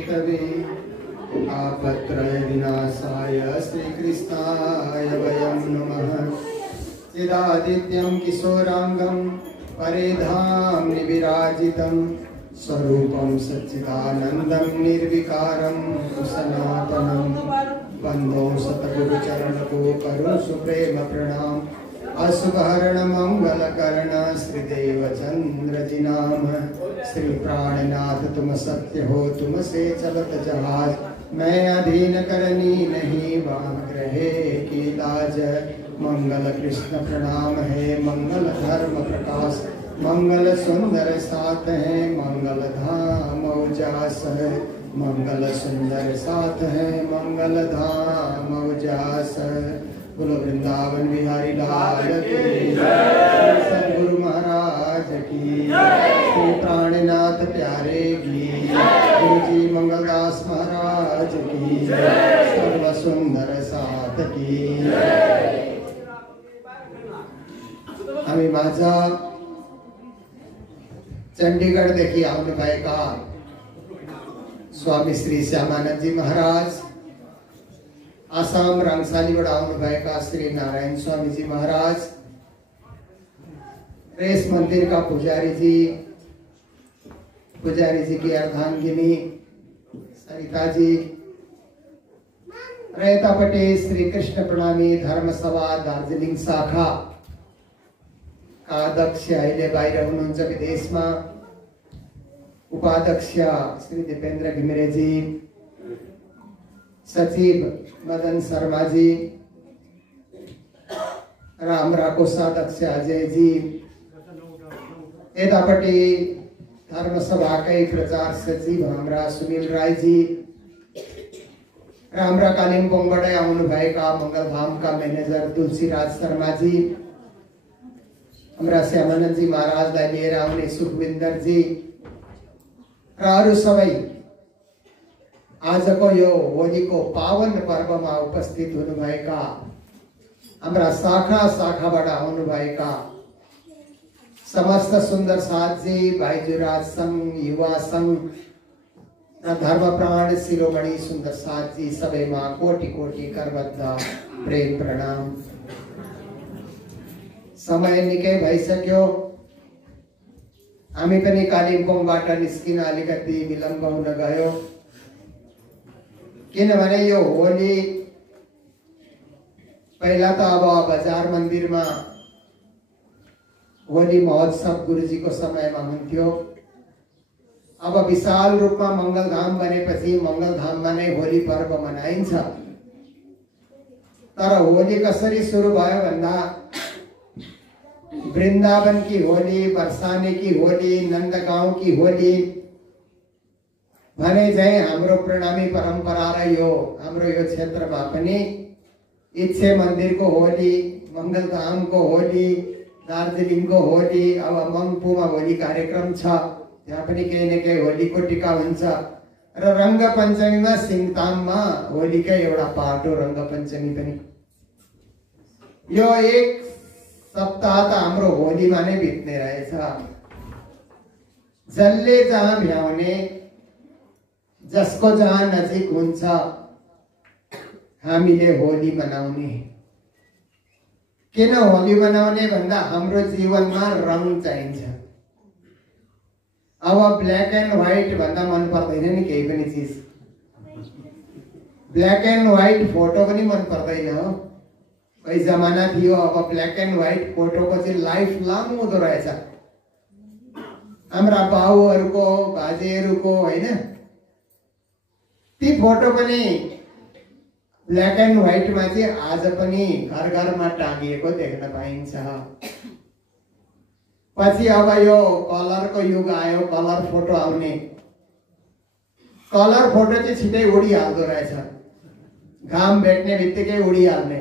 Hathaway आपत्रय विनाशाय श्रीकृष्णाय वयं नमः। चिदादित्यं किशोरांगं परेधाम्नि विराजितं स्वरूपं सच्चिदानन्दं निर्विकारं सनातनं वन्दो सतगुरुचरणको करो सुप्रेम प्रणाम। अशुभहरण मंगलकर्ण श्रीदेव चंद्र जी नाम। श्री प्राणनाथ तुम सत्य हो तुम से चलत जहाज। मैं अधीन करनी नहीं वाम ग्रहे की लाज। मंगल कृष्ण प्रणाम है मंगल धर्म प्रकाश। मंगल सुंदर साथ है मंगल धाम उजास है। मंगल सुंदर साथ है मंगल धाम उजास। बोलो वृंदावन बिहारी लाल की जय। सद्गुरु महाराज की जय। श्री प्राणनाथ प्यारे की गुरु जी मंगलदास महाराज की जय। सर्व सुंदर साथ की जय। आम्ही माझा चंडीगढ़ देखी आउनु भएका स्वामी श्री श्यामानंद जी महाराज, आसाम रंगसालीबाट आउनु भएका श्री नारायण स्वामी जी महाराज, रेस मंदिर का पुजारी जी की अर्धांगिनी सरिता जी, रेतापटे श्री कृष्ण प्रणामी धर्म सभा दार्जिलिङ शाखा का अध्यक्ष अहिले बाहिर हुनुहुन्छ विदेशमा, उपाध्यक्ष श्री दीपेन्द्र घिमिरे जी, सचिव मदन शर्मा जी, रामरा कोषाध्यक्ष अजय जी, यतापट्टि धर्म सभाकै प्रचार सचिव हाम्रा सुनील राय जी, रामरा कालिम्पोङबाटै आउनु भएका मंगलधामका मैनेजर तुलसीराज शर्मा जी, हाम्रा श्यामानंद जी महाराजलाई लिएर आउने सुखविन्दर जी र अरु सबै आजको यो होलीको पावन पर्वमा उपस्थित हुनुभएका हाम्रा शाखा शाखाबाट आउनुभएका समस्त सुन्दर साथजी, भाइजुराज संघ, युवा संघ र धर्मप्राण शिरोमणि सुन्दर साथजी सबैमा कोटि कोटि करबद्ध प्रेम प्रणाम। समय निकै भइसक्यो, हामी पनि कालिम्पोङबाट निस्किन अलिकति विलम्ब हुन गयो, किनभने यो होली पहिला त अब बजार मन्दिरमा होली महोत्सव गुरुजीको समयमा हुन्थ्यो। अब विशाल रूपमा मंगलधाम बनेपछि मंगलधाममा नै होली पर्व मनाइन्छ। तर होली कसरी सुरु भयो भन्दा वृन्दावन की होली, बरसाने की होली, नंदगांव की होली भने चाहिँ हाम्रो प्रणामी परम्परा र यो हाम्रो यो क्षेत्रमा पनि इच्छे मन्दिरको होली, मंगलधामको होली, दार्जिलिङको होली, अब मङ्पुमा होली कार्यक्रम छ, त्यहाँ पनि केही न केही होलीको टिका हुन्छ र रंग पञ्चमीमा सिङताममा होलीकै एउटा पाटो रंग पञ्चमी पनि। यो एक सप्ताह त हाम्रो होलीमा नै बित्ने रहेछ। जसले जहाँ भ्याउने, जसको जहाँ नजिक हुन्छ हामीले होली मनाउने। किन होली मनाउने भन्दा हाम्रो जीवनमा रङ चाहिन्छ। अब ब्ल्याक एन्ड व्हाइट भन्दा मन पर्दैन नि केही पनि चीज। ब्ल्याक एन्ड व्हाइट फोटो पनि मन पर्दैन हो। कोही जमाना थियो अब ब्ल्याक एन्ड व्हाइट फोटोको चाहिँ लाइफ लामो हुँदो रहेछ। हाम्रा बाउहरूको, बाजेहरूको हैन, ती फोटो पनि ब्ल्याक एन्ड व्हाइटमा चाहिँ आज पनि घर घरमा टाँगिएको देख्न पाइन्छ। पछि अब यो कलरको युग आयो, कलर फोटो आउने। कलर फोटो चाहिँ छिटै उडिहाल्दो रहेछ, घाम भेट्ने बित्तिकै उडिहाल्ने।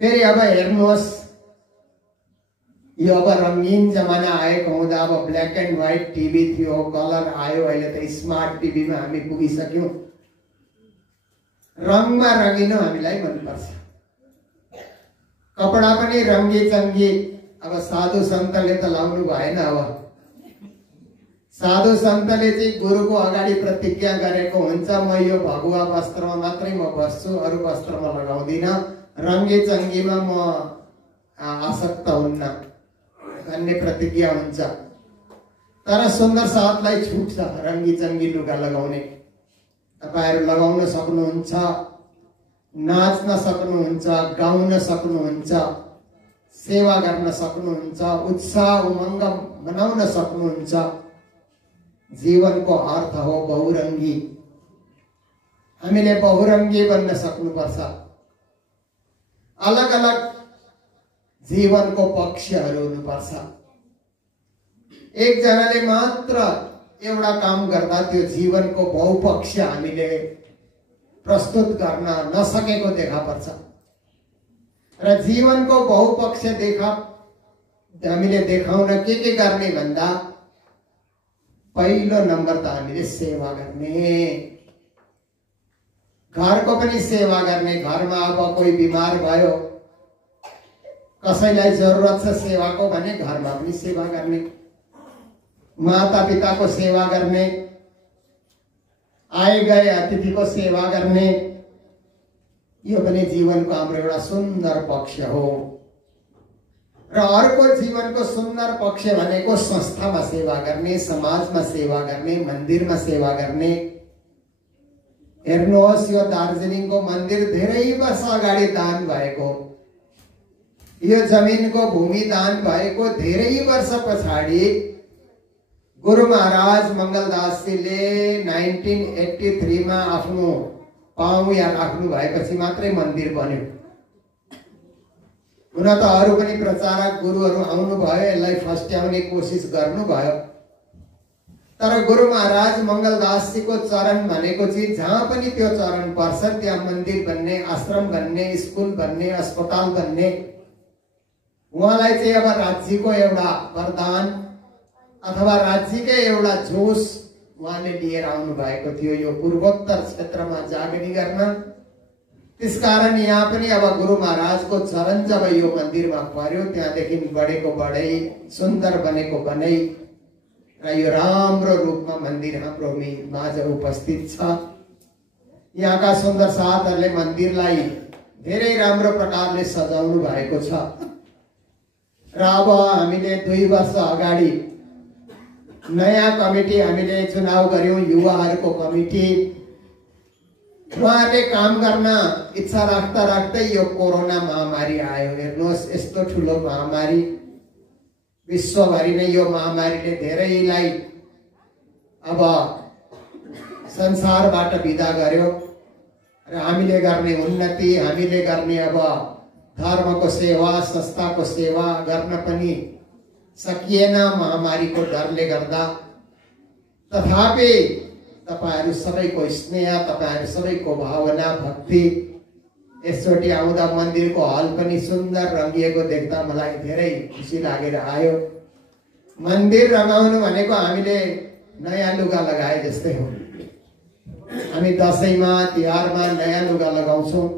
फेरि अब हेर्नुहोस्, यो अब रंगीन जमाना आएको हुँदा अब ब्ल्याक एन्ड व्हाइट टिभी थियो, कलर आयो, अहिले त स्मार्ट टिभीमा हामी पुगिसक्यौं। रङमा रंगिनु हामीलाई मनपर्छ। कपडा पनि रंगी चंगी। अब साधु सन्तले त लाउनु भएन। अब साधु सन्तले चाहिँ गुरुको अगाडि प्रतिज्ञा गरेको हुन्छ, म यो भगुवा वस्त्रमा मात्रै म बस्छु, अरू वस्त्रमा लगाउँदिन, रङ्गी चङ्गीमा म आसक्त हुन्न भन्ने प्रतिज्ञा हुन्छ। तर सुन्दर साथलाई छुट छ रङ्गी चङ्गी लुगा लगाउने। तपाईहरु लगाउन सक्नुहुन्छ, नाच्न सक्नुहुन्छ, गाउन सक्नुहुन्छ, सेवा गर्न सक्नुहुन्छ, उत्साह उमङ्ग मनाउन सक्नुहुन्छ। जीवनको अर्थ हो बहुरङ्गी। हामीले बहुरङ्गी बन्न सक्नुपर्छ। अलग अलग जीवनको पक्षहरू हुनुपर्छ। एकजनाले मात्र एउटा काम गर्दा त्यो जीवनको बहुपक्ष हामीले प्रस्तुत गर्न नसकेको देखा पर्छ। र जीवनको बहुपक्ष हामीले देखाउन के गर्ने भन्दा पहिलो नम्बर त हामीले सेवा गर्ने, घरको पनि सेवा गर्ने। घरमा अब कोही बिमार भयो, कसैलाई जरुरत छ सेवाको भने घरमा पनि सेवा गर्ने, माता पिताको सेवा गर्ने, आए गए अतिथिको सेवा गर्ने। यो पनि जीवनको हाम्रो एउटा सुन्दर पक्ष हो। र अर्को जीवनको सुन्दर पक्ष भनेको संस्थामा सेवा गर्ने, समाजमा सेवा गर्ने, मन्दिरमा सेवा गर्ने। हेर्नुहोस्, यो दार्जिलिङको मन्दिर धेरै वर्ष अगाडि दान भएको, यो जमिनको भूमि दान भएको धेरै वर्ष पछाडि गुरु महाराज मङ्गलदासजीले 1983 मा आफ्नो पाउ यहाँ राख्नु भएपछि मात्रै मन्दिर बन्यो। हुन त अरू पनि प्रचारक गुरुहरू आउनु भयो, यसलाई फस्ट्याउने कोसिस गर्नुभयो। तर गुरु महाराज मङ्गलदासजीको चरण भनेको चाहिँ जहाँ पनि त्यो चरण पर्छ त्यहाँ मन्दिर बन्ने, आश्रम बन्ने, स्कुल बन्ने, अस्पताल बन्ने। उहाँलाई चाहिँ अब राज्यको एउटा वरदान अथवा राज्यकै एउटा जोस उहाँले लिएर आउनु भएको थियो यो पूर्वोत्तर क्षेत्रमा जागरी गर्न। त्यसकारण यहाँ पनि अब गुरु महाराजको चरण जब यो मन्दिरमा पर्यो त्यहाँदेखि बढेको बढै, सुन्दर बनेको बनै र यो राम्रो रूपमा मन्दिर हाम्रो माझ उपस्थित छ। यहाँका सुन्दर साथहरूले मन्दिरलाई धेरै राम्रो प्रकारले सजाउनु भएको छ। र अब हामीले 2 वर्ष अगाडि नयाँ कमिटी हामीले चुनाव गर्यौं, युवाहरूको कमिटी। उहाँहरूले काम गर्न इच्छा राख्दा राख्दै यो कोरोना महामारी आयो। हेर्नुहोस्, यस्तो ठुलो महामारी, विश्वभरि नै यो महामारीले धेरैलाई अब संसारबाट बिदा गर्यो। र हामीले गर्ने उन्नति, हामीले गर्ने अब धर्मको सेवा, संस्थाको सेवा गर्न पनि सकिएन महामारीको डरले गर्दा। तथापि तपाईहरु सबैको स्नेह, तपाईहरु सबैको भावना, भक्ति यसचोटि आउँदा मन्दिरको हल पनि सुन्दर रङ्गिएको देख्दा मलाई धेरै खुसी लागेर आयो। मन्दिर रङ्गाउनु भनेको हामीले नयाँ लुगा लगाए जस्तै हो। हामी दशैंमा, तिहारमा नयाँ लुगा लगाउँछौं।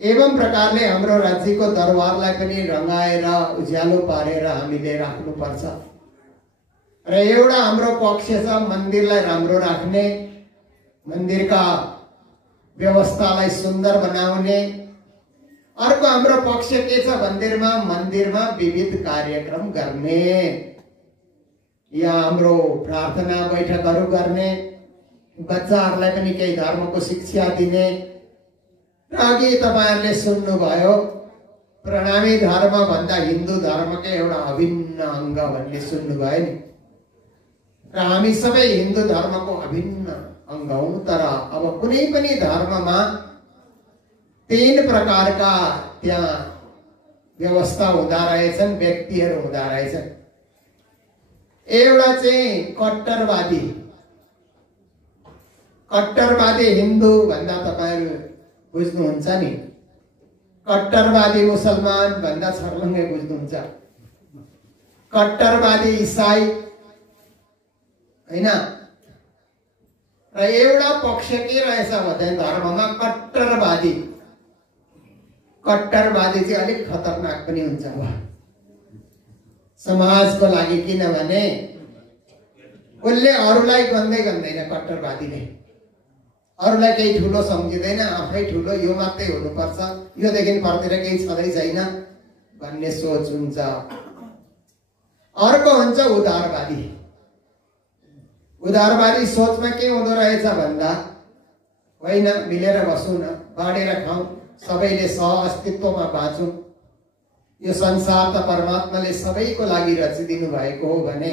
एवं प्रकारले हाम्रो राज्यको दरबारलाई पनि रङ्गाएर उज्यालो पारेर हामीले राख्नुपर्छ। र एउटा हाम्रो पक्ष छ मन्दिरलाई राम्रो राख्ने, मन्दिरका व्यवस्थालाई सुन्दर बनाउने। अर्को हाम्रो पक्ष के छ मन्दिरमा विविध कार्यक्रम गर्ने, यहाँ हाम्रो प्रार्थना बैठकहरू गर्ने, बच्चाहरूलाई पनि केही धर्मको शिक्षा दिने। र अघि तपाईहरुले सुन्नुभयो प्रणामी धर्म भन्दा हिन्दू धर्मकै एउटा अभिन्न अङ्ग भन्ने सुन्नुभयो नि। र हामी सबै हिन्दू धर्मको अभिन्न अङ्ग हौं। तर अब कुनै पनि धर्ममा 3 प्रकारका त्यहाँ व्यवस्था हुँदा रहेछन्, व्यक्तिहरू हुँदा रहेछन्। एउटा चाहिँ कट्टरवादी, कट्टरवादी हिन्दू भन्दा तपाईहरु बुझ्नुहुन्छ नि, कट्टरवादी मुसलमान भन्दा छर्लङ्गै बुझ्नुहुन्छ। कट्टरवादी इसाई हैन। र एउटा पक्ष के रहेछ भने धर्ममा कट्टरवादी। कट्टरवादी चाहिँ अलिक खतरनाक पनि हुन्छ अब समाजको लागि, किनभने उसले अरूलाई गन्दै गन्दैन कट्टरवादीले, अरूलाई केही ठुलो सम्झिँदैन, आफै ठुलो, यो मात्रै हुनुपर्छ, योदेखि परतिर केही छँदै छैन भन्ने सोच हुन्छ। अर्को हुन्छ उदारवादी। उदारवादी सोचमा के हुँदो रहेछ भन्दा, होइन मिलेर बसौँ न, बाँडेर खाउँ, सबैले सह अस्तित्वमा बाँचौँ, यो संसार त परमात्माले सबैको लागि रचिदिनु भएको हो भने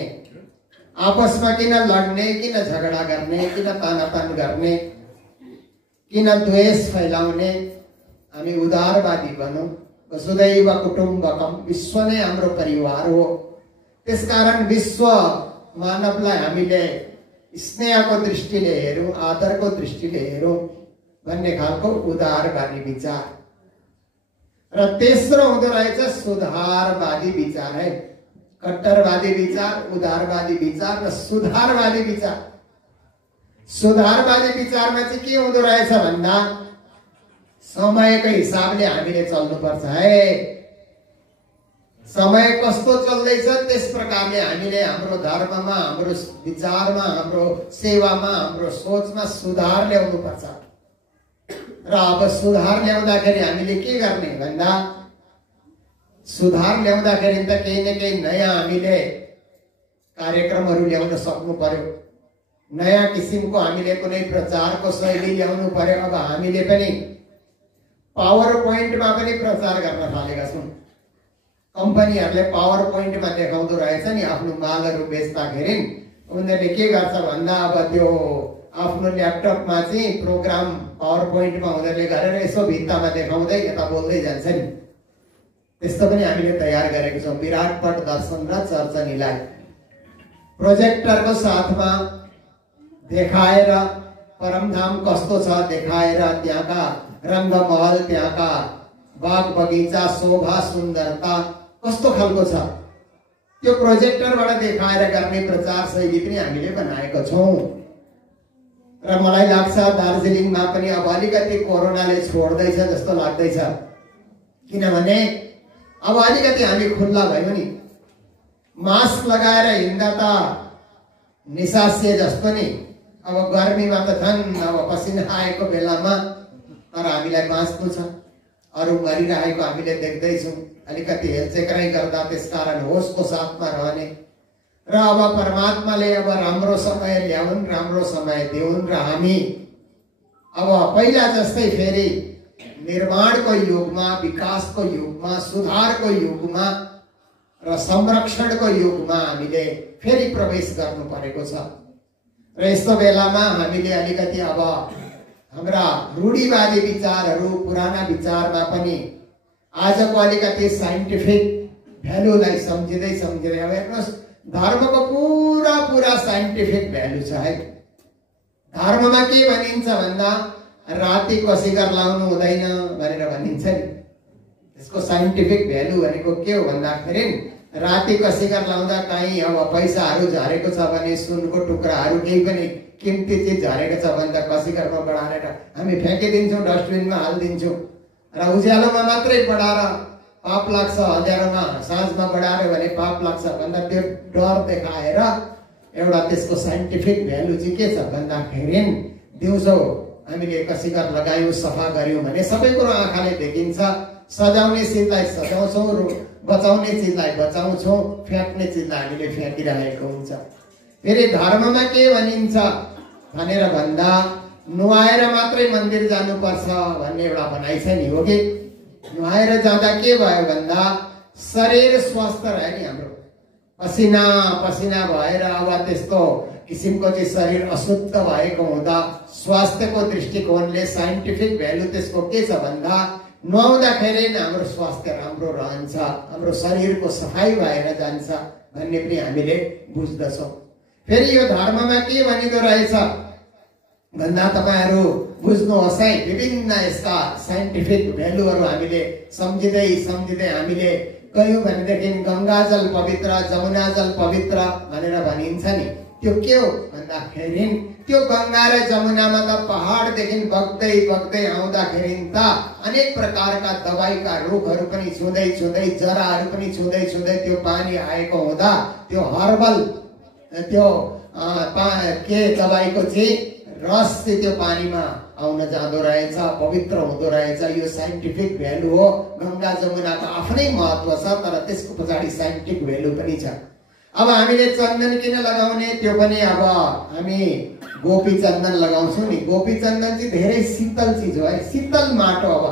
आपसमा किन लड्ने, किन झगडा गर्ने, किन तानातान गर्ने, किन द्वेष फैलाउने। हामी उदारवादी बनौँ। वसुदैव कुटुम्बकम, विश्व नै हाम्रो परिवार हो। त्यसकारण विश्व मानवलाई हामीले स्नेहको दृष्टिले हेरौँ, आदरको दृष्टिले हेरौँ भन्ने खालको उदारवादी विचार। र तेस्रो हुँदो रहेछ सुधारवादी विचार है। कट्टरवादी विचार, उदारवादी विचार र सुधारवादी विचार। सुधारवादी विचारमा चाहिँ के हुँदो रहेछ भन्दा, समयको हिसाबले हामीले चल्नुपर्छ है। समय कस्तो चल्दैछ त्यस प्रकारले हामीले हाम्रो धर्ममा, हाम्रो विचारमा, हाम्रो सेवामा, हाम्रो सोचमा सुधार ल्याउनुपर्छ। र अब सुधार ल्याउँदाखेरि हामीले के गर्ने भन्दा, सुधार ल्याउँदाखेरि त केही न केही नयाँ हामीले कार्यक्रमहरू ल्याउन सक्नु पर्यो। नयाँ किसिमको हामीले कुनै प्रचारको शैली ल्याउनु पर्यो। अब हामीले पनि पावर पोइन्टमा पनि प्रचार गर्न थालेका छौँ। कम्पनीहरूले पावर पोइन्टमा देखाउँदो रहेछ नि आफ्नो मालहरू बेच्दाखेरि, उनीहरूले के गर्छ भन्दा, अब त्यो आफ्नो ल्यापटपमा चाहिँ प्रोग्राम पावर पोइन्टमा उनीहरूले गरेर यसो भित्तामा देखाउँदै यता बोल्दै जान्छ नि। त्यस्तो पनि हामीले तयार गरेको छौँ। विराटपट दर्शन र चर्चनीलाई प्रोजेक्टरको साथमा देखाएर परमधाम कस्तो छ देखाएर, त्यहाँका रङ्गमहल, त्यहाँका बाग बगैँचा, शोभा सुन्दरता कस्तो खालको छ, त्यो प्रोजेक्टरबाट देखाएर गर्ने प्रचार शैली पनि हामीले बनाएको छौँ। र मलाई लाग्छ दार्जिलिङमा पनि अब अलिकति कोरोनाले छोड्दैछ जस्तो लाग्दैछ, किनभने अब अलिकति हामी खुल्ला भयौँ नि। मास्क लगाएर हिँड्दा त निसास्य जस्तो नि, अब गर्मीमा त झन् अब पसिना आएको बेलामा, तर हामीलाई बाँच्नु छ। अरू मरिरहेको हामीले देख्दैछौँ। अलिकति हेलचेक्राइ गर्दा त्यसकारण होसको साथमा रहने र अब परमात्माले अब राम्रो समय ल्याउन्, राम्रो समय देऊन् र हामी अब पहिला जस्तै फेरि निर्माणको युगमा, विकासको युगमा, सुधारको युगमा र संरक्षणको युगमा हामीले फेरि प्रवेश गर्नु परेको छ। र यस्तो बेलामा हामीले अलिकति अब हाम्रा रूढिवादी विचारहरू, पुराना विचारमा पनि आजको अलिकति साइन्टिफिक भ्यालुलाई सम्झिँदै अब हेर्नुहोस्, धर्मको पुरा साइन्टिफिक भ्यालु छ है। धर्ममा के भनिन्छ भन्दा, राति कसिगर लाउनु हुँदैन भनेर भनिन्छ नि। त्यसको साइन्टिफिक भ्यालु भनेको के हो भन्दाखेरि, राति कसिगर लाउँदा कहीँ अब पैसाहरू झरेको छ भने, सुनको टुक्राहरू केही पनि किम्ती चिज झरेको छ भने त कसिगरमा बढाएर हामी फ्याँकिदिन्छौँ, डस्टबिनमा हालिदिन्छौँ। र उज्यालोमा मात्रै बढाएर पाप लाग्छ, अँध्यारोमा साँझमा बढाएर भने पाप लाग्छ भन्दा त्यो डर देखाएर एउटा त्यसको साइन्टिफिक भ्यालु चाहिँ के छ भन्दाखेरि, दिउँसो हामीले कसिगर लगायौँ, सफा गऱ्यौँ भने सबै कुरो आँखाले देखिन्छ। सजाउने चिजलाई सजाउँछौँ, बचाउने चिजलाई बचाउँछौँ, फ्याँक्ने चिजलाई हामीले फ्याँकिरहेको हुन्छ। फेरि धर्ममा के भनिन्छ भनेर भन्दा, नुहाएर मात्रै मन्दिर जानुपर्छ भन्ने एउटा भनाइ छ नि, हो कि? नुहाएर जाँदा के भयो भन्दा शरीर स्वस्थ रह्यो नि हाम्रो। पसिना पसिना भएर अब त्यस्तो किसिमको चाहिँ शरीर अशुद्ध भएको हुँदा स्वास्थ्यको दृष्टिकोणले साइन्टिफिक भ्यालु त्यसको के छ भन्दा, नुहाउँदाखेरि हाम्रो स्वास्थ्य राम्रो रहन्छ, हाम्रो शरीरको सफाइ भएर जान्छ भन्ने पनि हामीले बुझ्दछौँ। फेरि यो धर्ममा के भनिदो रहेछ भन्दा, तपाईहरू बुझ्नुहोस् है, विभिन्न यसका साइन्टिफिक भ्यालुहरू हामीले सम्झिँदै हामीले गयौँ भनेदेखि गङ्गाजल पवित्र, जमुना जल पवित्र भनेर भनिन्छ नि। त्यो के हो भन्दाखेरि, त्यो गङ्गा र जमुनामा त पहाडदेखि बग्दै आउँदाखेरि त अनेक प्रकारका दबाईका रुखहरू पनि छुँदै जराहरू पनि छुँदै त्यो पानी आएको हुँदा त्यो हर्बल, त्यो के दबाईको चाहिँ रस चाहिँ त्यो पानीमा आउन जाँदो रहेछ, पवित्र हुँदो रहेछ। यो साइन्टिफिक भ्यालु हो। गङ्गा जमुनाको आफ्नै महत्व छ, तर त्यसको पछाडि साइन्टिफिक भ्यालु पनि छ। अब हामीले चन्दन किन लगाउने, त्यो पनि अब हामी गोपी चन्दन लगाउँछौँ नि। गोपी चन्दन चाहिँ धेरै शीतल चिज हो है, शीतल माटो। अब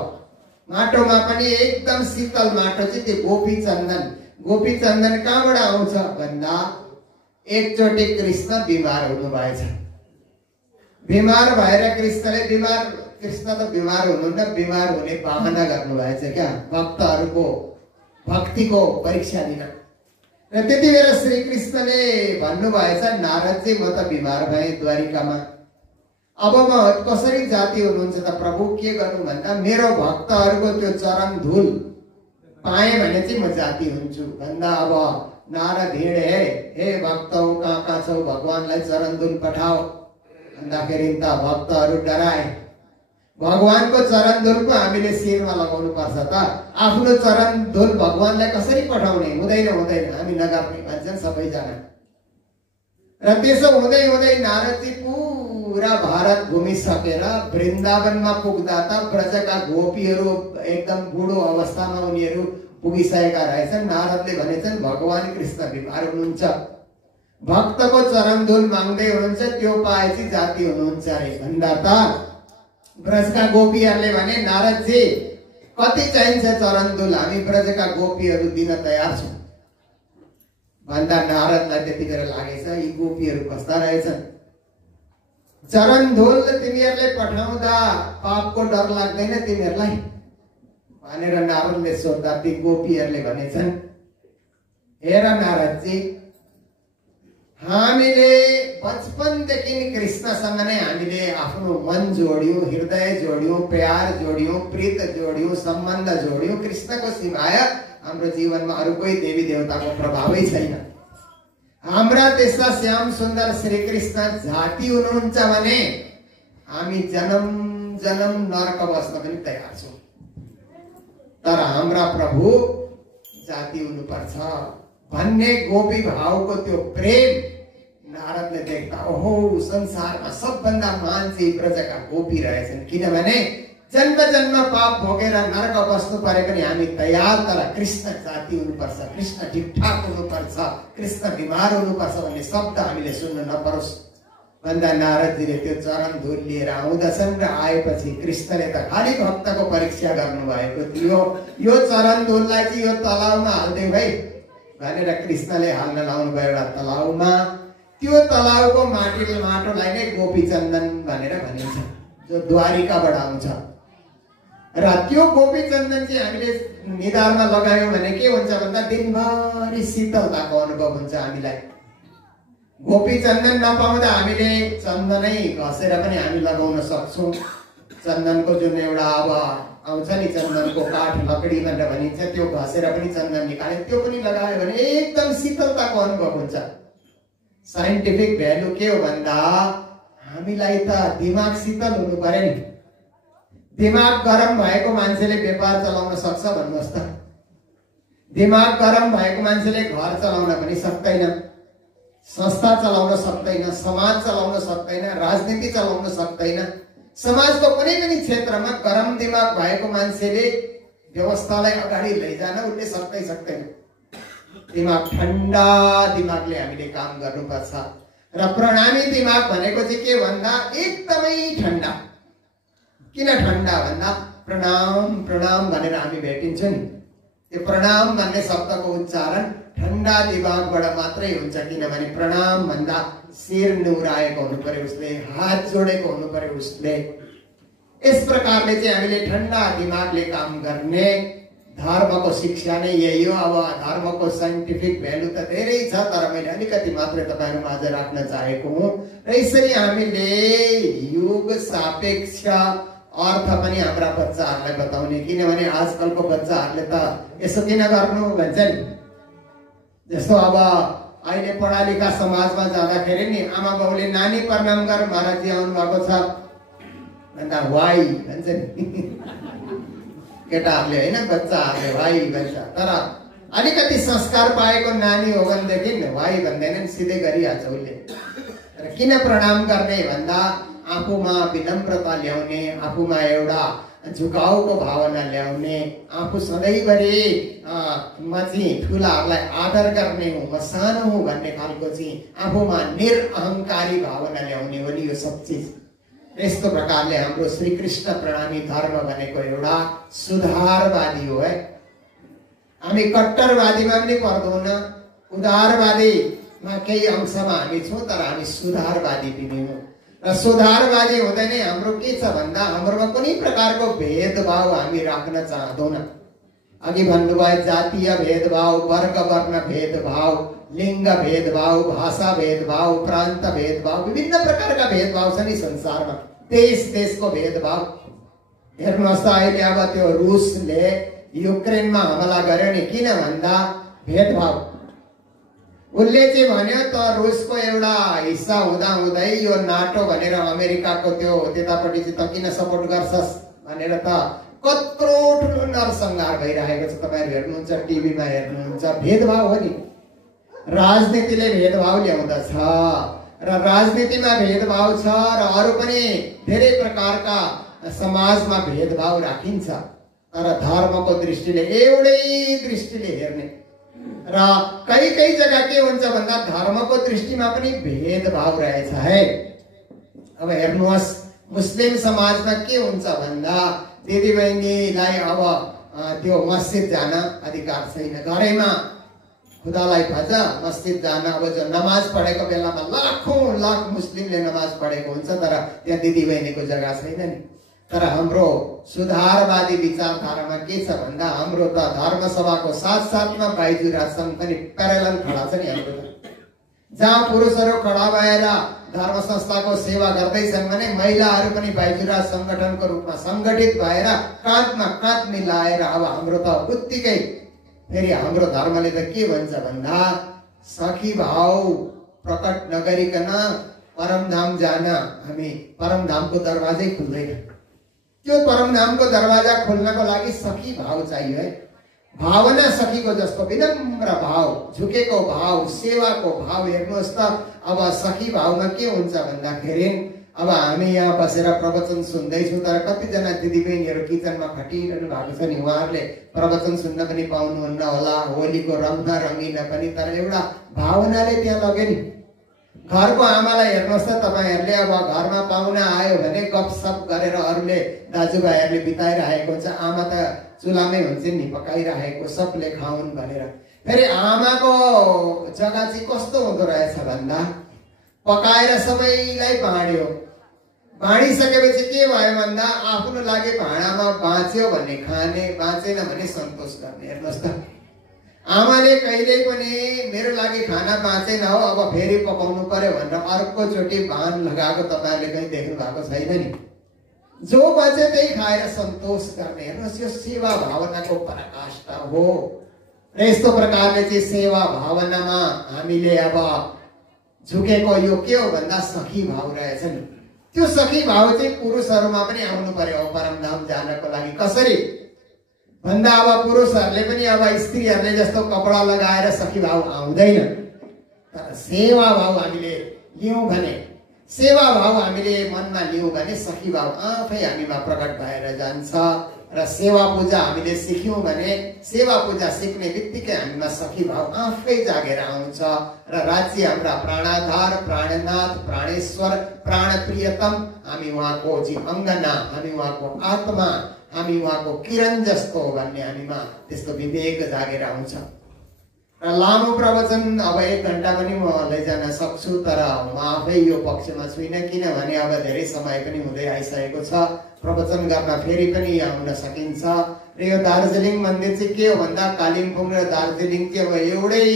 माटोमा पनि एकदम शीतल माटो चाहिँ त्यो गोपी चन्दन। गोपी चन्दन कहाँबाट आउँछ भन्दा एकचोटि कृष्ण बिमार हुनुभएछ। बिमार भएर कृष्ण त बिमार हुनुहुन्न, बिमार हुने बहाना गर्नुभएछ क्या, भक्तहरूको भक्तिको परीक्षा दिन। र त्यति बेला श्री कृष्णले भन्नुभएछ, नारदजी म त बिमार भएँ द्वारिकामा, अब म कसरी जाति हुनुहुन्छ त प्रभु, के गर्नु भन्दा मेरो भक्तहरूको त्यो चरण धुल पाएँ भने चाहिँ म जाति हुन्छु भन्दा। अब नारद हिँडे, हे भक्तौ कहाँ कहाँ छौ, भगवानलाई चरण धुल पठाओ भन्दाखेरि त भक्तहरू डराए। भगवानको चरण धुलको हामीले शिरमा लगाउनु पर्छ त, आफ्नो चरण धुल भगवानलाई कसरी पठाउने, हुँदैन हुँदैन, हामी नगर्ने भन्छन् सबैजना। र त्यसो हुँदै हुँदै नारदजी पुरा भारत घुमिसकेर वृन्दावनमा पुग्दा त ब्रजका गोपीहरू एकदम बुढो अवस्थामा उनीहरू पुगिसकेका रहेछन्। नारदले भनेछन् भगवान कृष्ण बिमार हुनुहुन्छ, भक्तको चरण धुल माग्दै हुनुहुन्छ, त्यो पाएपछि जाति हुनुहुन्छ अरे भन्दा त ब्रजका गोपीहरूले भने नारदजी कति चाहिन्छ चरण धुल, हामी ब्रजका गोपीहरू दिन तयार छौँ भन्दा नारदलाई त्यति बेला लागेछ यी गोपीहरू कस्ता रहेछन्, चरण धुल तिमीहरूले पठाउँदा पापको डर लाग्दैन तिमीहरूलाई भनेर नारदले सोध्दा ती गोपीहरूले भनेछन्, हेर नारदजी, हामीले बचपनदेखि कृष्णसँग नै हामीले आफ्नो मन जोड्यौं, हृदय जोड्यौं, प्यार जोड्यौं, प्रीत जोड्यौं, सम्बन्ध जोड्यौं। कृष्णको सिवाय हाम्रो जीवनमा अरू कोही देवी देवताको प्रभावै छैन। हाम्रा त्यस्ता श्याम सुन्दर श्री कृष्ण जाति हुनुहुन्छ भने हामी जन्म जन्म नरक बस्न पनि तयार छौँ, तर हाम्रा प्रभु जाति हुनुपर्छ भन्ने गोपी भावको त्यो प्रेम नारदले देख्दा ओहो संसारमा सबभन्दा महान चाहिँ ब्रजका गोपी रहेछन्, किनभने जन्म जन्म पाप भोगेर नरक बस्नु परे पनि हामी तयार, तर कृष्ण जाति हुनुपर्छ, कृष्ण ठिकठाक हुनुपर्छ, कृष्ण बिमार हुनुपर्छ भन्ने शब्द हामीले सुन्न नपरोस् भन्दा नारदजीले त्यो चरण धुल लिएर आउँदछन्। र आएपछि कृष्णले त खाली भक्तको परीक्षा गर्नुभएको थियो, यो चरण धुललाई चाहिँ यो तलाउमा हाल्दै भाइ भनेर कृष्णले हाल्न लाउनु भयो एउटा तलाउमा। त्यो तलाउको माटोलाई नै गोपी चन्दन भनेर भनिन्छ, जो द्वारिकाबाट आउँछ। र त्यो गोपी चन्दन चाहिँ हामीले निधारमा लगायौं भने के हुन्छ भन्दा दिनभरि शीतलताको अनुभव हुन्छ हामीलाई। गोपी चन्दन नपाउँदा हामीले चन्दनै घसेर पनि हामी लगाउन सक्छौं। चन्दनको जुन एउटा अब आउँछ नि चन्दनको काठ लकडी भनेर भनिन्छ, त्यो घसेर पनि चन्दन निकाले त्यो पनि लगायो भने एकदम शीतलताको अनुभव हुन्छ। साइन्टिफिक भ्यालु के हो भन्दा हामीलाई त दिमाग शीतल हुनु पर्यो नि। दिमाग गरम भएको मान्छेले व्यापार चलाउन सक्छ भन्नुहोस् त? दिमाग गरम भएको मान्छेले घर चलाउन पनि सक्दैन, संस्था चलाउन सक्दैन, समाज चलाउन सक्दैन, राजनीति चलाउन सक्दैन। समाजको कुनै पनि क्षेत्रमा गरम दिमाग भएको मान्छेले व्यवस्थालाई अगाडि लैजान उसले सक्दैन। दिमाग ठन्डा दिमागले हामीले काम गर्नुपर्छ। र प्रणामी दिमाग भनेको चाहिँ के भन्दा एकदमै ठन्डा। किन ठन्डा भन्दा प्रणाम प्रणाम भनेर हामी भेटिन्छौँ नि, त्यो प्रणाम भन्ने शब्दको उच्चारण ठन्डा दिमागबाट मात्रै हुन्छ, किनभने प्रणाम भन्दा शिर निहुराएको हुनु पर्यो उसले, हात जोडेको हुनु पर्यो उसले। यस प्रकारले चाहिँ हामीले ठन्डा दिमागले काम गर्ने। धर्मको शिक्षा नै यही हो। अब धर्मको साइन्टिफिक भ्यालु त धेरै छ, तर मैले अलिकति मात्रै तपाईहरुमा आज राख्न चाहेको हुँ। र यसरी हामीले युग सापेक्ष अर्थ पनि हाम्रा बच्चाहरूलाई बताउने, किनभने आजकलको बच्चाहरूले त यसो किन गर्नु भन्छन्। जस्तो अब अहिले पढालेखा समाजमा जाँदाखेरि नि आमा बाउले नानी प्रणाम गर महाराजजी आउनु भएको छ भन्दा वाइ भन्छन्। केटाहरूले होइन बच्चाहरूले वाइ भन्छ, तर अलिकति संस्कार पाएको नानी हो भनेदेखि वाइ भन्दैनन्, सिधै गरिहाल्छ उसले। र किन प्रणाम गर्ने भन्दा आफूमा विनम्रता ल्याउने, आफूमा एउटा झुकाउको भावना ल्याउने, आफू सधैँभरि म चाहिँ ठुलाहरूलाई आदर गर्ने हुँ, म सानो हुँ भन्ने खालको चाहिँ आफूमा निरअहङ्कारी भावना ल्याउने हो नि यो सब चिज। यस्तो प्रकारले हाम्रो श्री कृष्ण प्रणामी धर्म भनेको एउटा सुधारवादी हो है। हामी कट्टरवादीमा पनि पर्दैनौँ, उदारवादीमा केही अंशमा हामी छौँ, तर हामी सुधारवादी पनि हौँ। र सुधारवादी हुँदै नै हाम्रो के छ भन्दा हाम्रोमा कुनै प्रकारको भेदभाव हामी राख्न चाहदैनौँ। अघि भन्नुभयो जातीय भेदभाव, वर्ग वर्ण भेदभाव, लिङ्ग भेदभाव, भाषा भेदभाव, प्रान्त भेदभाव, विभिन्न प्रकारका भेदभाव छन् नि संसारमा। देश देशको भेदभाव हेर्नुहोस् त, अहिले अब त्यो रुसले युक्रेनमा हमला गर्यो नि, किन भन्दा भेदभाव। उसले चाहिँ भन्यो त रुसको एउटा हिस्सा हुँदा हुँदै यो नाटो भनेर अमेरिकाको त्यो त्यतापट्टि चाहिँ त किन सपोर्ट गर्छस् भनेर त कत्रो ठुलो नरसंहार भइरहेको छ। तपाईहरु हेर्नुहुन्छ, टिभीमा हेर्नुहुन्छ, भेदभाव हो नि। राजनीतिले भेदभाव ल्याउँदछ र राजनीतिमा भेदभाव छ र अरू पनि धेरै प्रकारका समाजमा भेदभाव राखिन्छ, तर धर्मको दृष्टिले एउटै दृष्टिले हेर्ने। र कई जग्गा के हुन्छ भन्दा धर्मको दृष्टिमा पनि भेदभाव रहेछ है। अब हेर्नुहोस्, मुस्लिम समाजमा के हुन्छ भन्दा दिदीबहिनीलाई अब त्यो मस्जिद जान अधिकार छैन। घरैमा खुदालाई भज, मस्जिद जान, अब जो नमाज पढेको बेलामा लाखौं लाख मुस्लिमले नमाज पढेको हुन्छ, तर त्यहाँ दिदीबहिनीको जग्गा छैन नि। तर हाम्रो सुधारवादी विचारधारामा के छ भन्दा हाम्रो त धर्म सभाको साथसाथमा बाइजुराज संघ पनि प्यारलल खडा छ नि हाम्रो। जहाँ पुरुषहरू खडा भएर धर्म संस्थाको सेवा गर्दैछन् भने महिलाहरू पनि बाइजुराज संगठनको रूपमा संगठित भएर काँधमा काँध मिलाएर अब हाम्रो त उत्तिकै फेरि हाम्रो धर्मले त के भन्छ भन्दा सखी भाव प्रकट नगरिकन परमधाम जान हामी परमधामको दरवाजै खुल्दैन। त्यो परमधामको दरवाजा खोल्नको लागि सखी भाव चाहियो है। भावना सखीको जस्तो विनम्र भाव, झुकेको भाव, सेवाको भाव। हेर्नुहोस् त, अब सखी भावमा के हुन्छ भन्दाखेरि अब हामी यहाँ बसेर प्रवचन सुन्दैछौँ, तर कतिजना दिदीबहिनीहरू किचनमा खटिरहनु भएको छ नि, उहाँहरूले प्रवचन सुन्न पनि पाउनुहुन्न होला, होलीको रङमा रङ्गिन पनि, तर एउटा भावनाले त्यहाँ लग्यो नि। घरको आमालाई हेर्नुहोस् त, तपाईहरुले अब घरमा पाहुना आयो भने गफसफ गरेर अरूले दाजुभाइहरूले बिताइरहेको हुन्छ, आमा त चुलामै हुन्छ नि पकाइरहेको, सबले खाउन् भनेर। फेरि आमाको जग्गा चाहिँ कस्तो हुँदो रहेछ भन्दा पकाएर सबैलाई बाँड्यो, बाँडिसकेपछि के भयो भन्दा आफ्नो लागि भाँडामा बाँच्यो भने खाने, बाँचेन भने सन्तोष गर्ने। हेर्नुहोस् त, आमाले कहिले पनि मेरो लागि खाना बाँचेन हो अब फेरि पकाउनु पर्यो भनेर अर्कोचोटि भान लगाएको तपाईहरुले कहीँ देख्नु भएको छैन नि। जो बाँचे त्यही खाएर सन्तोष गर्ने। हेर्नुहोस्, यो सेवा भावनाको पराकाष्ठा हो। र यस्तो प्रकारले चाहिँ सेवा भावनामा हामीले अब झुकेको यो के हो भन्दा सखी भाव रहेछ नि। त्यो सखी भाव चाहिँ पुरुषहरूमा पनि आउनु पर्यो परमधाम जानको लागि। कसरी भन्दा अब पुरुषहरूले पनि अब स्त्रीहरूले जस्तो कपडा लगाएर सखी भाव आउँदैन, तर सेवा भाव हामीले लियौं भने, सेवा भाव हामीले मनमा लियौं भने सखी भाव आफै हामीमा प्रकट भएर जान्छ। र सेवा पूजा हामीले सिक्यौं भने, सेवा पूजा सिक्ने बित्तिकै हामीमा सखी भाव आफै जागेर आउँछ। र राज्य हाम्रा प्राणाधार, प्राणनाथ, प्राणेश्वर, प्राणप्रियतम, हामी उहाँको अङ्गना, हामी उहाँको आत्मा, हामी उहाँको किरण जस्तो हो भन्ने हामीमा त्यस्तो विवेक जागेर आउँछ। र लामो प्रवचन अब 1 घण्टा पनि म लैजान सक्छु, तर म आफै यो पक्षमा छुइनँ, किनभने अब धेरै समय पनि हुँदै आइसकेको छ। प्रवचन गर्न फेरि पनि आउन सकिन्छ। र यो दार्जिलिङ मन्दिर चाहिँ के हो भन्दा कालिम्पोङ र दार्जिलिङ चाहिँ अब एउटै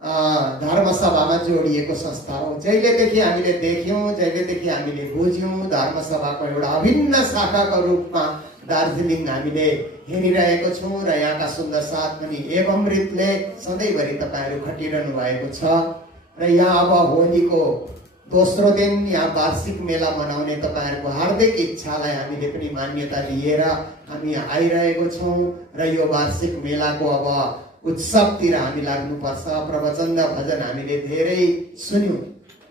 धर्मसभामा जोडिएको संस्था हो। जहिलेदेखि हामीले देख्यौं, जहिलेदेखि हामीले बुझ्यौं, धर्मसभाको एउटा अभिन्न शाखाको रूपमा दार्जिलिङ हामीले हेरिरहेको छौं। र यहाँका सुन्दर साथ पनि एवं रीतले सधैँभरि तपाईहरु खटिरहनु भएको छ। र यहाँ अब होलीको दोस्रो दिन यहाँ वार्षिक मेला मनाउने तपाईहरुको हार्दिक इच्छालाई हामीले पनि मान्यता दिएर हामी आइरहेको छौं। र यो वार्षिक मेलाको अब उत्सवतिर हामी लाग्नुपर्छ। प्रवचन र भजन हामीले धेरै सुन्यौं।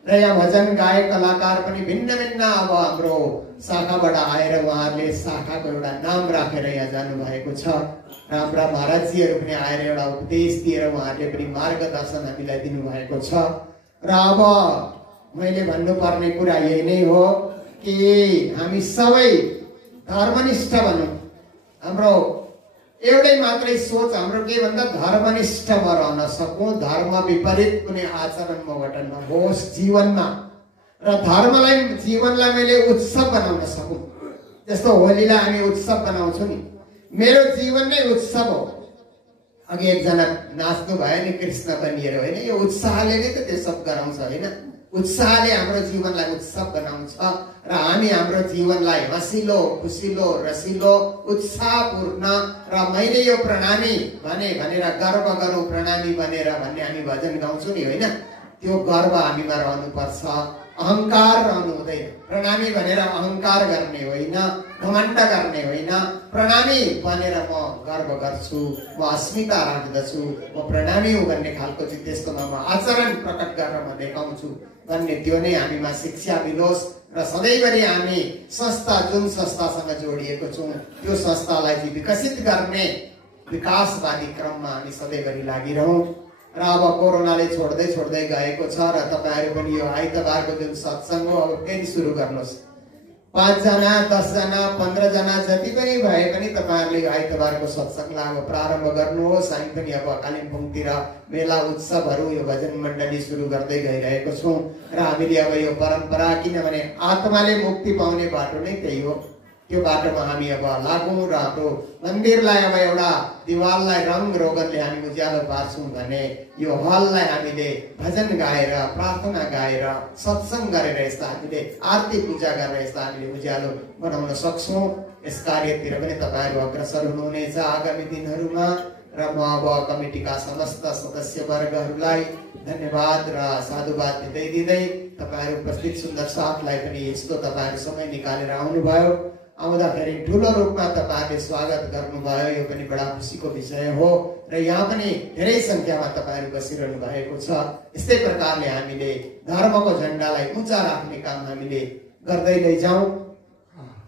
र र यहाँ भजन गायक कलाकार पनि भिन्न भिन्न अब हाम्रो शाखाबाट आएर उहाँहरूले शाखाको एउटा नाम राखेर यहाँ जानुभएको छ। राम्रा महाराजजीहरू पनि आएर एउटा उपदेश दिएर उहाँहरूले पनि मार्गदर्शन हामीलाई दिनुभएको छ। र अब मैले भन्नुपर्ने कुरा यही नै हो कि हामी सबै धर्मनिष्ठ बनौँ। हाम्रो एउटै मात्रै सोच हाम्रो के भन्दा धर्मनिष्ठमा रहन सकौँ, धर्म विपरीत कुनै आचरण मबाट नहोस् जीवनमा, र धर्मलाई जीवनलाई मैले उत्सव बनाउन सकौँ। जस्तो होलीलाई हामी उत्सव बनाउँछौँ नि, मेरो जीवन नै उत्सव हो। अघि एकजना नाच्नु भयो नि कृष्ण बनिएर, होइन? यो उत्साहले नै त त्यो सब गराउँछ, होइन? उत्साहले हाम्रो जीवनलाई उत्सव बनाउँछ र हामी हाम्रो जीवनलाई हँसिलो खुसिलो रसिलो उत्साहपूर्ण र मैले यो प्रणामी भने भनेर गर्व गरौँ, प्रणामी बनेर भन्ने हामी भजन गाउँछौँ नि, होइन? त्यो गर्व हामीमा रहनुपर्छ, अहंकार रहनु हुँदैन। प्रणामी भनेर अहंकार गर्ने होइन, घमण्ड गर्ने होइन। प्रणामी बनेर म गर्व गर्छु, म अस्मिता राख्दछु, म प्रणामी हुँ भन्ने खालको चाहिँ त्यस्तोमा म आचरण प्रकट गरेर म देखाउँछु भन्ने त्यो नै हामीमा शिक्षा मिलोस्। र सधैँभरि हामी संस्था जुन संस्थासँग जोडिएको छौँ त्यो संस्थालाई चाहिँ विकसित गर्ने विकासवादी क्रममा हामी सधैँभरि लागिरहौँ। र अब कोरोनाले छोड्दै छोड्दै गएको छ र तपाईहरु पनि यो आइतबारको जुन सत्संग हो अब फेरि सुरु गर्नुहोस्। 5 जना 10 जना 15 जना जति पनि भए पनि तपाईहरुले यो आइतबारको सत्संगलाई अब प्रारम्भ गर्नुहोस्। हामी पनि अब कालिम्पोङतिर मेला उत्सवहरू यो भजन मण्डली सुरु गर्दै गइरहेको छौं र हामीले अब यो परम्परा, किनभने आत्माले मुक्ति पाउने बाटो नै त्यही हो, त्यो बाटोमा हामी अब लागौं र हाम्रो मन्दिरलाई अब एउटा दिवाललाई रंग रोगनले हामी उज्यालो पार्छौं भने यो हललाई हामीले भजन गाएर प्रार्थना गाएर सत्संग गरेर यस्ता हामीले आरती पूजा गरेर यस्ता हामीले उज्यालो बनाउन सक्छौं। यस कार्यतिर पनि तपाईहरु अग्रसर हुनुहुनेछ आगामी दिनहरुमा र म अब कमिटीका समस्त सदस्य वर्गहरुलाई धन्यवाद र साधुवाद दिँदै दिँदै तपाईहरु उपस्थित सुन्दर साथलाई पनि यस्तो तपाईहरु समय निकालेर आउनुभयो, आउँदाखेरि ठूलो रूपमा तपाईहरुले स्वागत गर्नुभयो, यो पनि बडा खुशीको विषय हो र यहाँ पनि धेरै संख्यामा तपाईहरु बसिरहनु भएको छ। यस्तै प्रकारले हामीले धर्मको झण्डालाई उँचा राख्ने काम हामीले गर्दै लैजाउँ।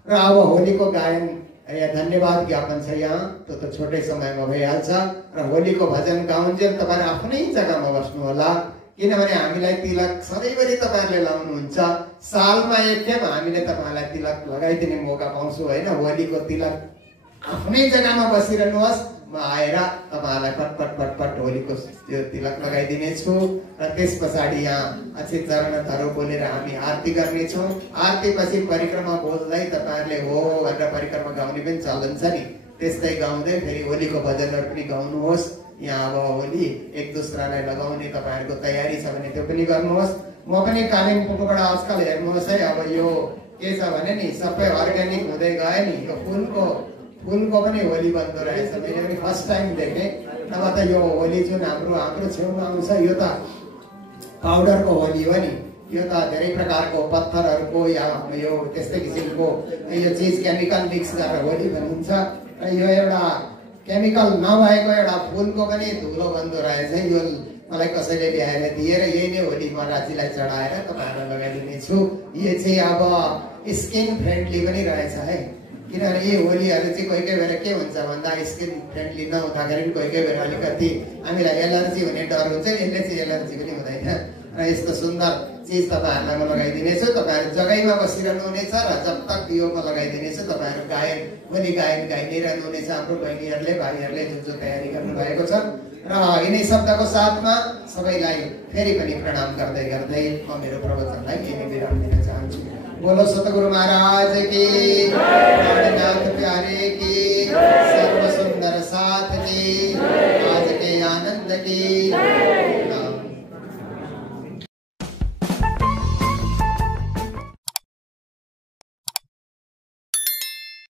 र अब होलीको गायन यहाँ धन्यवाद ज्ञापन छ, यहाँ त्यो त छोटै समयमा भइहाल्छ र होलीको भजन गाउन्जेल तपाईहरु आफ्नै जग्गामा बस्नु होला, किनभने हामीलाई तिलक सधैँभरि तपाईहरुले लाउनुहुन्छ। सालमा एकखेप हामीले तपाईहरुलाई तिलक लगाइदिने मौका पाउँछौँ, हैन? होलीको तिलक आफ्नै जग्गामा बसिरहनुहोस्, म आएर तपाईहरुलाई पटपट पटपट होलीको त्यो तिलक लगाइदिने छु र त्यसपछि यहाँ अक्षय चरण धरो बोलेर हामी आरती गर्ने छौं। आरती पछि परिक्रमा बोल्दै तपाईहरुले हो भनेर परिक्रमा गाउने पनि चलन छ नि, त्यस्तै गाउँदै फेरि होलीको भजनहरु पनि गाउनुहोस्। यहाँ अब होली एक दुसरालाई लगाउने तपाईहरुको तयारी छ भने त्यो पनि गर्नुहोस्। म पनि कालिम्पोङबाट आजकल हेर्नुहोस् है, अब यो के छ भने नि सबै अर्ग्यानिक हुँदै गयो नि, यो फुलको पनि होली बन्द रहेछ। मैले पनि फर्स्ट टाइम देखेँ। नभए त यो होली जुन हाम्रो छेउमा आउँछ यो त पाउडरको होली हो नि, यो त धेरै प्रकारको पत्थरहरुको या यो त्यस्तै किसिमको यो चीज केमिकल मिक्स गरेर होली बनिन्छ र यो एउटा केमिकल नभएको एउटा फुलको पनि धुलो बन्दो रहेछ। यो मलाई कसैले ल्याएर दिएर यही नै होली महाराजजीलाई चढाएर तपाईहरुलाई लगाइदिने छु। यो चाहिँ अब स्किन फ्रेन्डली पनि रहेछ है, किनभने यी होलीहरु चाहिँ कोही कोही बेला के हुन्छ भन्दा स्किन फ्रेन्डली नहुँदाखेरि कोही कोही बेला अलिकति हामीलाई एलर्जी हुने डर हुन्छ, यसले चाहिँ एलर्जी पनि हुँदैन र यस्तो सुन्दर चीज तपाईहरुलाई म लगाइदिनेछु। तपाईहरु जग्गैमा बसिरहनु हुनेछ र जब तक यो म लगाइदिनेछु तपाईहरु गायन होली गायन गाइनै रहनु हुनेछ। हाम्रो बहिनीहरुले भाइहरुले जो तयारी गर्नु भएको छ र यिनै शब्दको साथमा सबैलाई फेरि पनि प्रणाम गर्दै गर्दै म मेरो प्रवचनलाई यही विराम दिन चाहन्छु। बोलो सतगुरु महाराज की, नाथ प्यारे की, सर्व सुंदर साथ की, आज के आनंद की।